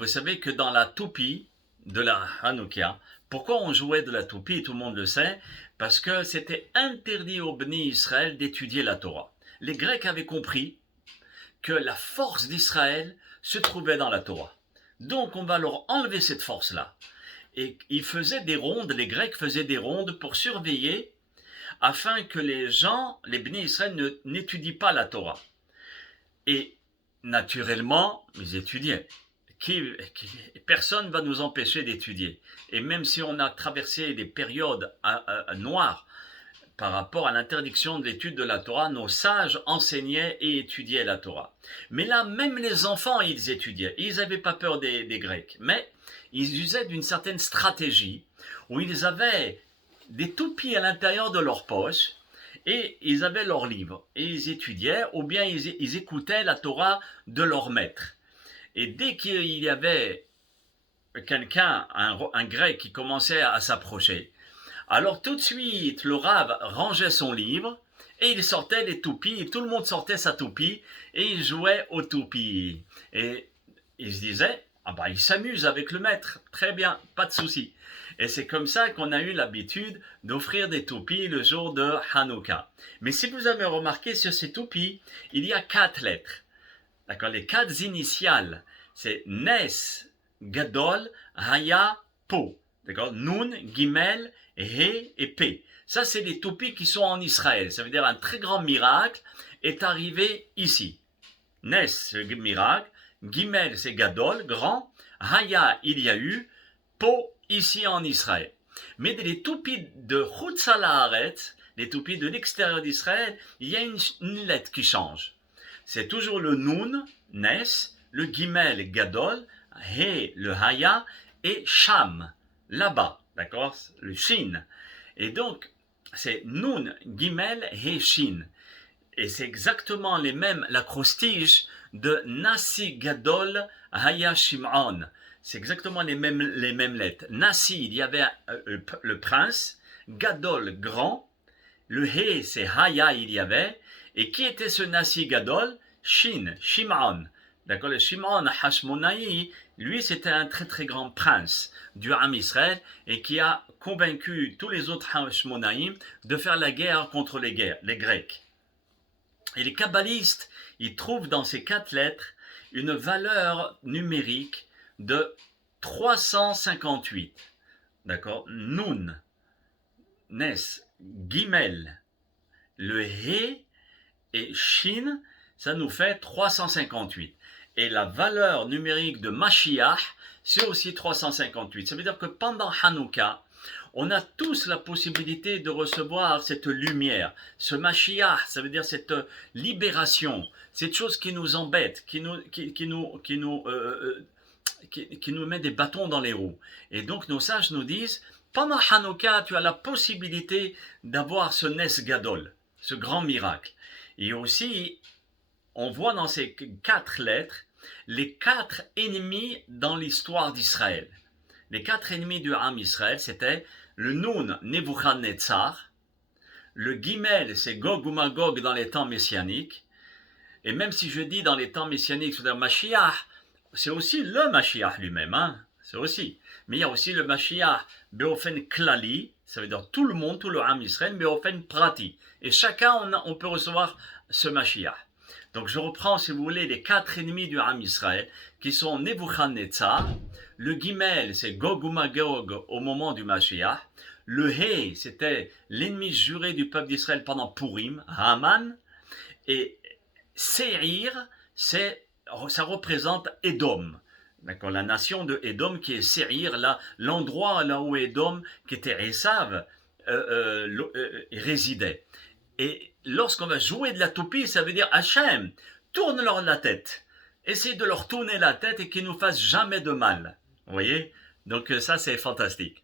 Vous savez que dans la toupie de la Hanoukia, pourquoi on jouait de la toupie, tout le monde le sait, parce que c'était interdit aux bénis Israël d'étudier la Torah. Les Grecs avaient compris que la force d'Israël se trouvait dans la Torah. Donc on va leur enlever cette force-là. Et ils faisaient des rondes, les Grecs faisaient des rondes pour surveiller afin que les gens, les bénis Israël, n'étudient pas la Torah. Et naturellement, ils étudiaient. Personne ne va nous empêcher d'étudier. Et même si on a traversé des périodes noires par rapport à l'interdiction de l'étude de la Torah, nos sages enseignaient et étudiaient la Torah. Mais là, même les enfants, ils étudiaient. Ils n'avaient pas peur des Grecs. Mais ils usaient d'une certaine stratégie où ils avaient des toupies à l'intérieur de leur poche et ils avaient leurs livres. Et ils étudiaient ou bien ils écoutaient la Torah de leur maître. Et dès qu'il y avait quelqu'un, un grec qui commençait à s'approcher, alors tout de suite le rave rangeait son livre et il sortait les toupies, et tout le monde sortait sa toupie et il jouait aux toupies. Et il se disait, ah bah il s'amuse avec le maître, très bien, pas de souci. Et c'est comme ça qu'on a eu l'habitude d'offrir des toupies le jour de Hanouka. Mais si vous avez remarqué sur ces toupies, il y a 4 lettres. D'accord, les 4 initiales, c'est Nes, Gadol, Haya, Po. D'accord, Nun, Gimel, He et P. Ça, c'est les toupies qui sont en Israël. Ça veut dire un très grand miracle est arrivé ici. Nes, c'est le miracle. Gimel, c'est Gadol, grand. Haya, il y a eu. Po, ici en Israël. Mais les toupies de Chutz La'aretz, les toupies de l'extérieur d'Israël, il y a une lettre qui change. C'est toujours le Nun, Nes, le Gimel, Gadol, He, le Haya, et Sham, là-bas, d'accord, le Shin. Et donc, c'est Nun, Gimel, He, Shin. Et c'est exactement les mêmes, l'acrostiche de Nasi, Gadol, Haya, Shim'on. C'est exactement les mêmes lettres. Nasi, il y avait le prince, Gadol, grand, le He, c'est Haya, il y avait. Et qui était ce Nasi Gadol? Shin, Shim'on. D'accord, le Shim'on Hashmonaï, lui, c'était un très très grand prince du Ham Israël et qui a convaincu tous les autres Hashmonaïm de faire la guerre contre les Grecs. Et les kabbalistes, ils trouvent dans ces 4 lettres une valeur numérique de 358. D'accord, Nun, Nes, Gimel, le He et Shin, ça nous fait 358. Et la valeur numérique de Mashiach, c'est aussi 358. Ça veut dire que pendant Hanouka, on a tous la possibilité de recevoir cette lumière, ce Mashiach, ça veut dire cette libération, cette chose qui nous embête, qui nous met des bâtons dans les roues. Et donc nos sages nous disent, pendant Hanouka, tu as la possibilité d'avoir ce Nes Gadol, ce grand miracle. Et aussi, on voit dans ces 4 lettres les 4 ennemis dans l'histoire d'Israël. Les 4 ennemis du Ham Israël, c'était le Nun, Nebuchadnezzar, le Gimel, c'est Gog ou Magog dans les temps messianiques, et même si je dis dans les temps messianiques, c'est-à-dire Mashiach, c'est aussi le Mashiach lui-même, hein, c'est aussi. Mais il y a aussi le Mashiach Beofen Klali, ça veut dire tout le monde, tout le Ham Israël, Beofen Prati. Et chacun, on peut recevoir ce Mashiach. Donc je reprends, si vous voulez, les 4 ennemis du Ham Israël, qui sont Nebuchadnezzar, le Gimel, c'est Gog ou Magog au moment du Mashiach, le He, c'était l'ennemi juré du peuple d'Israël pendant Purim, Haman, et Seir, ça représente Édom. D'accord, la nation de Édom qui est Seir, là, l'endroit là où Édom, qui était Esav, résidait. Et lorsqu'on va jouer de la toupie, ça veut dire Hachem, tourne-leur la tête. Essaye de leur tourner la tête et qu'ils ne nous fassent jamais de mal. Vous voyez? Donc ça, c'est fantastique.